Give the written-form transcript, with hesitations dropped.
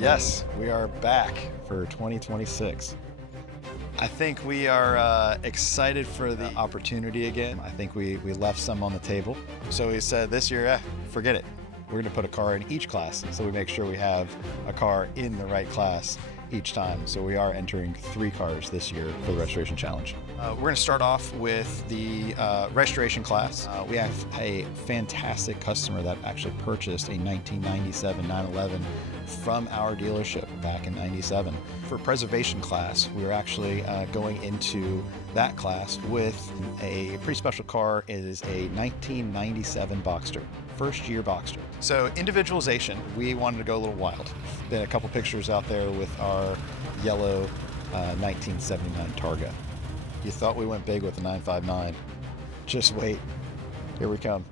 Yes, we are back for 2026. I think we are excited for the opportunity again. I think we left some on the table. So we said this year, forget it. We're gonna put a car in each class, so we make sure we have a car in the right class each time. So we are entering 3 cars this year for the Restoration Challenge. We're gonna start off with the Restoration class. We have a fantastic customer that actually purchased a 1997 911 from our dealership back in 97. For preservation class, we're actually going into that class with a pretty special car. It is a 1997 Boxster, first year Boxster. So individualization, we wanted to go a little wild. Been a couple pictures out there with our yellow 1979 Targa. You thought we went big with the 959. Just wait, here we come.